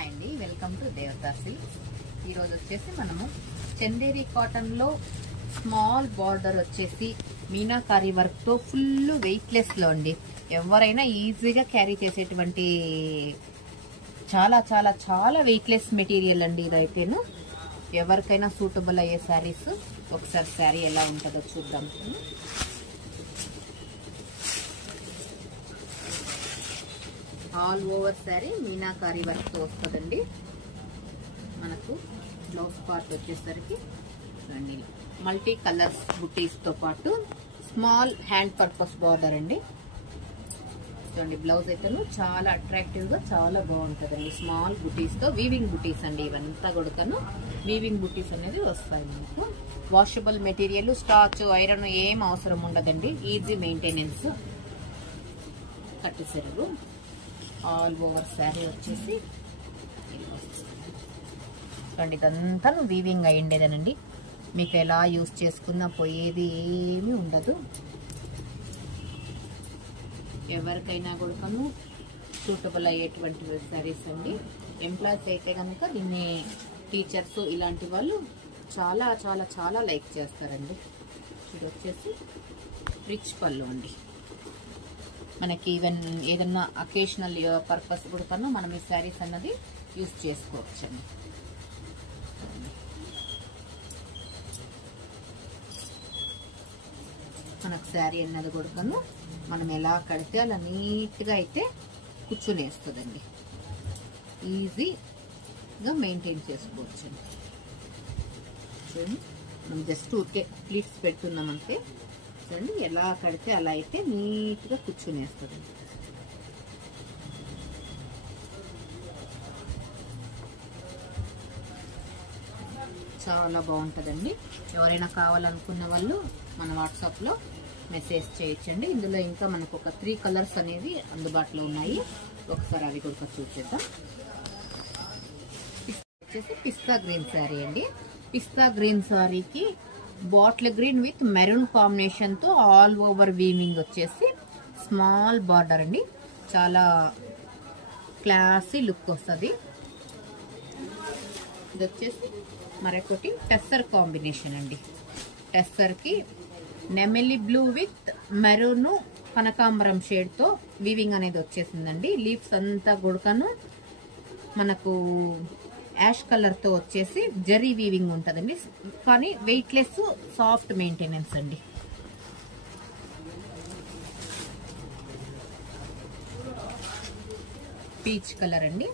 Hi అండి, welcome to దేవతా silks. ఈరోజు వచ్చేసి మనము చందేరి కాటన్ లో స్మాల్ బార్డర్ వచ్చేసి మీనాకారి వర్క్ తో ఫుల్ వెయిట్లెస్ లో అండి. ఎవరైనా ఈజీగా క్యారీ చేసేటువంటి చాలా చాలా చాలా వెయిట్లెస్ మెటీరియల్ అండి. ఇదైతేను ఎవరికైనా సూటబుల్ అయ్యే శారీస్. ఒకసారి శారీ ఎలా ఉంటుందో చూద్దాం. All over sari meenakari work తో వస్తుందండి. మనకు బ్లౌజ్ పార్ట్ వచ్చేసరికి మల్టీ కలర్స్ బుటీస్ తో పాటు స్మాల్ హ్యాండ్ పర్పస్ బార్డర్ అండి. చూడండి, బ్లౌజ్ అయితేను చాలా అట్రాక్టివ్ గా చాలా బాగుంటుందండి. స్మాల్ బుటీస్ తో వీవింగ్ బుటీస్ అండి. ఇవంతా కొడుతాను వీవింగ్ బుటీస్ అనేది వస్తాయి. మనకు వాషబుల్ మెటీరియల్, స్టార్చ్, ఐరన్ ఏం అవసరం ఉండదండి. Easy maintenance. కట్టేసరు ఆల్ ఓవర్ శారీ వచ్చేసి చూడండి, ఇదంతా వీవింగ్ అయ్యిండేదనండి. మీకు ఎలా యూజ్ చేసుకున్నా పోయేది ఏమీ ఉండదు. ఎవరికైనా కూడా సూటబుల్ అయ్యేటువంటి శారీస్ అండి. ఎంప్లాయీస్ అయితే కనుక దీన్ని టీచర్స్ ఇలాంటి వాళ్ళు చాలా చాలా చాలా లైక్ చేస్తారండి. ఇది వచ్చేసి రిచ్ పళ్ళు అండి. మనకి ఈవెన్ ఏదన్నా అకేషనల్ పర్పస్ కూడా మనం ఈ శారీస్ అన్నది యూజ్ చేసుకోవచ్చండి. మనకు శారీ అన్నది కూడా మనం ఎలా కడితే అలా నీట్గా అయితే కూర్చునేస్తుందండి. ఈజీగా మెయింటైన్ చేసుకోవచ్చండి. చూడండి, మనం జస్ట్ ఊరికే ప్లీట్స్ పెడుతున్నామంటే చూడండి, ఎలా కడితే అలా అయితే నీట్గా కూర్చునేస్తుంది. చాలా బాగుంటుందండి. ఎవరైనా కావాలనుకున్న వాళ్ళు మన వాట్సాప్లో మెసేజ్ చేయొచ్చండి. ఇందులో ఇంకా మనకు ఒక 3 కలర్స్ అనేవి అందుబాటులో ఉన్నాయి. ఒకసారి అవి కూడా చూసేద్దాం. వచ్చేసి పిస్తా గ్రీన్ శారీ అండి. పిస్తా గ్రీన్ శారీకి bottle green with maroon combination తో ఆల్ ఓవర్ వీవింగ్ వచ్చేసి స్మాల్ బార్డర్ అండి. చాలా క్లాసీ లుక్ వస్తుంది. ఇది వచ్చేసి మరొకటి టెస్సర్ కాంబినేషన్ అండి. టెస్సర్ కి నెమెలి బ్లూ విత్ మెరూన్ కనకాంబరం షేడ్ తో వీవింగ్ అనేది వచ్చేసిందండి. లీవ్స్ అంతా గుడకను మనకు యాష్ కలర్ తో వచ్చేసి జరీ వీవింగ్ ఉంటుందండి. కానీ వెయిట్లెస్, సాఫ్ట్ మెయింటెనెన్స్ అండి. పీచ్ కలర్ అండి.